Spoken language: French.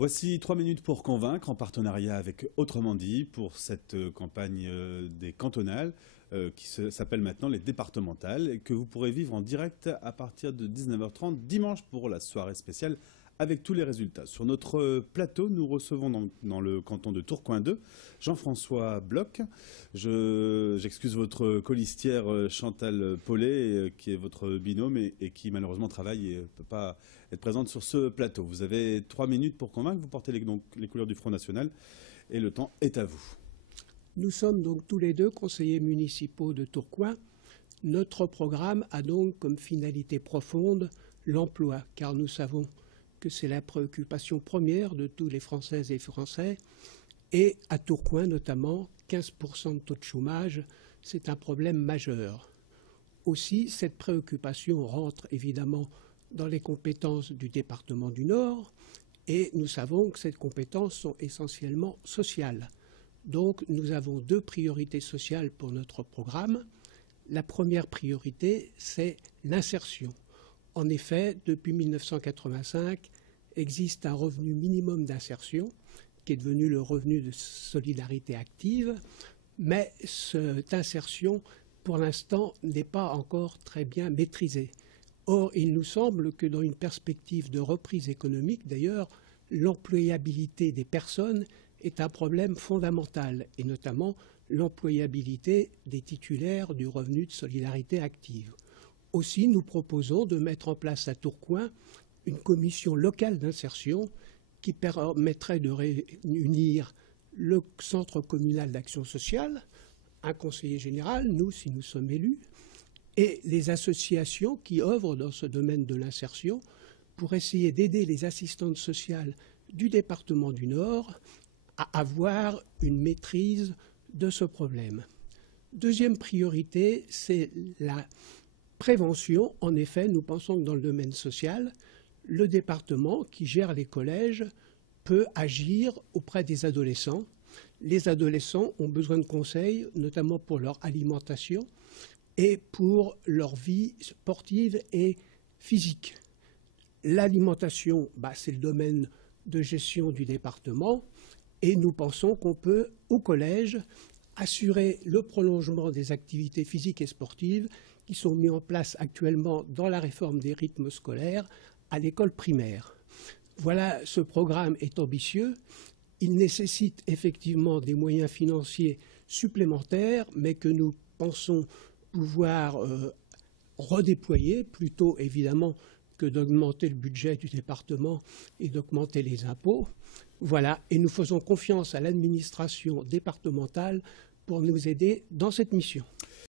Voici 3 minutes pour convaincre en partenariat avec Autrement dit pour cette campagne des cantonales qui s'appelle maintenant les départementales et que vous pourrez vivre en direct à partir de 19h30 dimanche pour la soirée spéciale avec tous les résultats. Sur notre plateau, nous recevons dans le canton de Tourcoing 2 Jean-François Bloch. J'excuse votre colistière Chantal Paulet, qui est votre binôme et qui malheureusement travaille et ne peut pas être présente sur ce plateau. Vous avez 3 minutes pour convaincre, vous portez les couleurs du Front National et le temps est à vous. Nous sommes donc tous les deux conseillers municipaux de Tourcoing. Notre programme a donc comme finalité profonde l'emploi, car nous savons que c'est la préoccupation première de tous les Françaises et Français. Et à Tourcoing notamment, 15% de taux de chômage, c'est un problème majeur. Aussi, cette préoccupation rentre évidemment dans les compétences du département du Nord, et nous savons que ces compétences sont essentiellement sociales. Donc nous avons 2 priorités sociales pour notre programme. La première priorité, c'est l'insertion. En effet, depuis 1985, existe un revenu minimum d'insertion qui est devenu le revenu de solidarité active, mais cette insertion, pour l'instant, n'est pas encore très bien maîtrisée. Or, il nous semble que dans une perspective de reprise économique, d'ailleurs, l'employabilité des personnes est un problème fondamental, et notamment l'employabilité des titulaires du revenu de solidarité active. Aussi, nous proposons de mettre en place à Tourcoing une commission locale d'insertion qui permettrait de réunir le centre communal d'action sociale, un conseiller général, nous si nous sommes élus, et les associations qui œuvrent dans ce domaine de l'insertion pour essayer d'aider les assistantes sociales du département du Nord à avoir une maîtrise de ce problème. Deuxième priorité, c'est la prévention. En effet, nous pensons que dans le domaine social, le département qui gère les collèges peut agir auprès des adolescents. Les adolescents ont besoin de conseils, notamment pour leur alimentation et pour leur vie sportive et physique. L'alimentation, c'est le domaine de gestion du département et nous pensons qu'on peut, au collège, assurer le prolongement des activités physiques et sportives qui sont mises en place actuellement dans la réforme des rythmes scolaires à l'école primaire. Voilà, ce programme est ambitieux. Il nécessite effectivement des moyens financiers supplémentaires, mais que nous pensons pouvoir redéployer, plutôt évidemment que d'augmenter le budget du département et d'augmenter les impôts. Voilà, et nous faisons confiance à l'administration départementale pour nous aider dans cette mission.